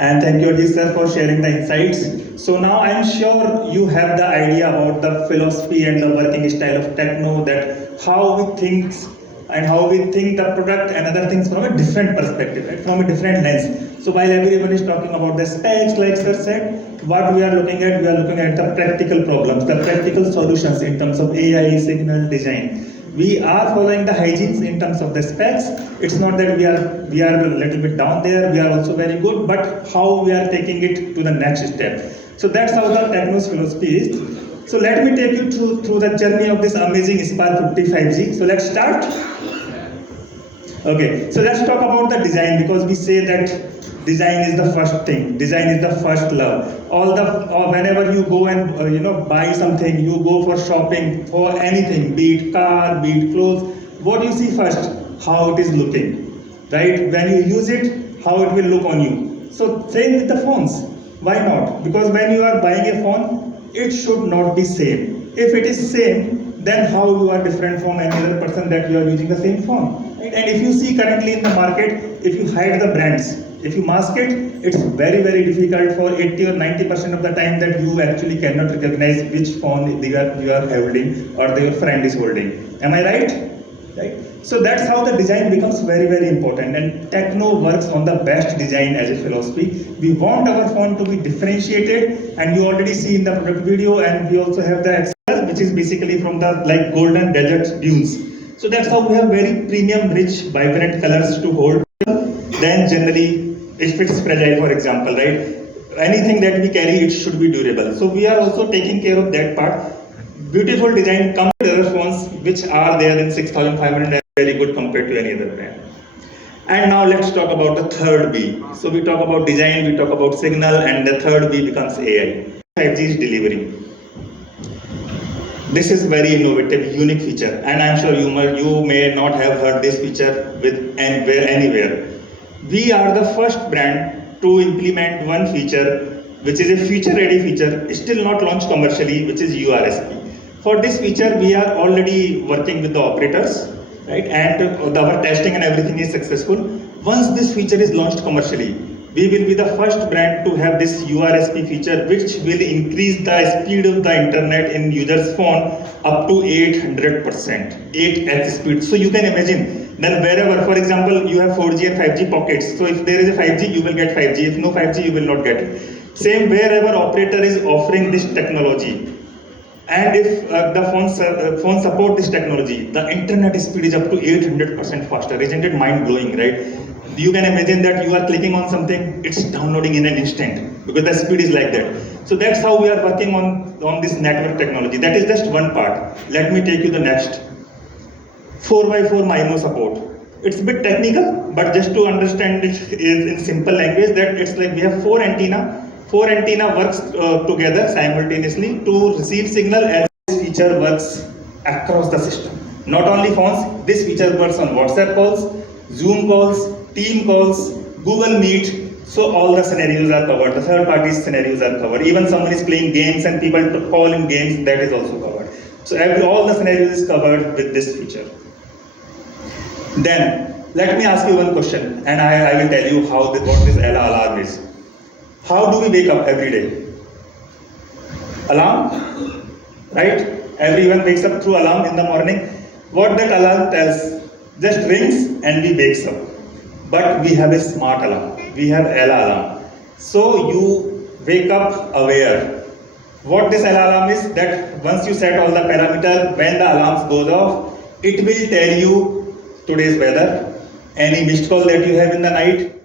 And thank you, Ajit sir, for sharing the insights. So now I'm sure you have the idea about the philosophy and the working style of Tecno, that how we think and how we think the product and other things from a different perspective, right? From a different lens. So while everyone is talking about the specs, like sir said, what we are looking at the practical problems, the practical solutions in terms of AI, signal, design. We are following the hygienes in terms of the specs. It's not that we are a little bit down there, we are also very good, but how we are taking it to the next step. So that's how the Tecno's philosophy is. So let me take you through the journey of this amazing Spark 55G. So let's start. Okay, so let's talk about the design, because we say that design is the first thing, design is the first love. Whenever you go and buy something, you go for shopping for anything, be it car, be it clothes, what you see first? How it is looking, right? When you use it, how it will look on you. So same with the phones. Why not? Because when you are buying a phone, it should not be same. If it is same, then how you are different from any other person that you are using the same phone, right? And if you see currently in the market, if you hide the brands, if you mask it, it's very, very difficult for 80 or 90% of the time that you actually cannot recognize which phone you are holding or your friend is holding. Am I right? Right? So that's how the design becomes very, very important, and Tecno works on the best design as a philosophy. We want our phone to be differentiated, and you already see in the product video, and we also have the XL, which is basically from the golden desert dunes. So that's how we have very premium, rich, vibrant colors to hold. Then generally, if it's fragile, for example, right? Anything that we carry, it should be durable. So we are also taking care of that part. Beautiful design comes with other phones which are there in 6500, very good compared to any other brand. And now let's talk about the third B. So we talk about design, we talk about signal, and the third B becomes AI. 5G is delivery. This is very innovative, unique feature, and I'm sure you may not have heard this feature with anywhere. We are the first brand to implement one feature, which is a future-ready feature, still not launched commercially, which is URSP. For this feature, we are already working with the operators, right? And our testing and everything is successful. Once this feature is launched commercially, we will be the first brand to have this URSP feature, which will increase the speed of the internet in user's phone up to 800%, 8x speed. So you can imagine, then wherever, for example, you have 4G and 5G pockets. So if there is a 5G, you will get 5G. If no 5G, you will not get it. Same wherever operator is offering this technology. And if the phone support this technology, the internet speed is up to 800% faster. Isn't it mind-blowing, right? You can imagine that you are clicking on something, it's downloading in an instant, because the speed is like that. So that's how we are working on this network technology. That is just one part. Let me take you the next. 4x4 MIMO support. It's a bit technical, but just to understand it is in simple language, that it's like we have four antenna works together simultaneously to receive signal, as this feature works across the system. Not only phones, this feature works on WhatsApp calls, Zoom calls, team calls, Google Meet. So all the scenarios are covered. The third party scenarios are covered. Even someone is playing games and people call in games, that is also covered. So all the scenarios is covered with this feature. Then let me ask you one question, and I will tell you what this alarm is. How do we wake up every day? Alarm, right? Everyone wakes up through alarm in the morning. What that alarm tells, just rings and we wakes up. But we have a smart alarm. We have alarm. So you wake up aware. What this alarm is, that once you set all the parameters, when the alarm goes off, it will tell you today's weather, any missed call that you have in the night,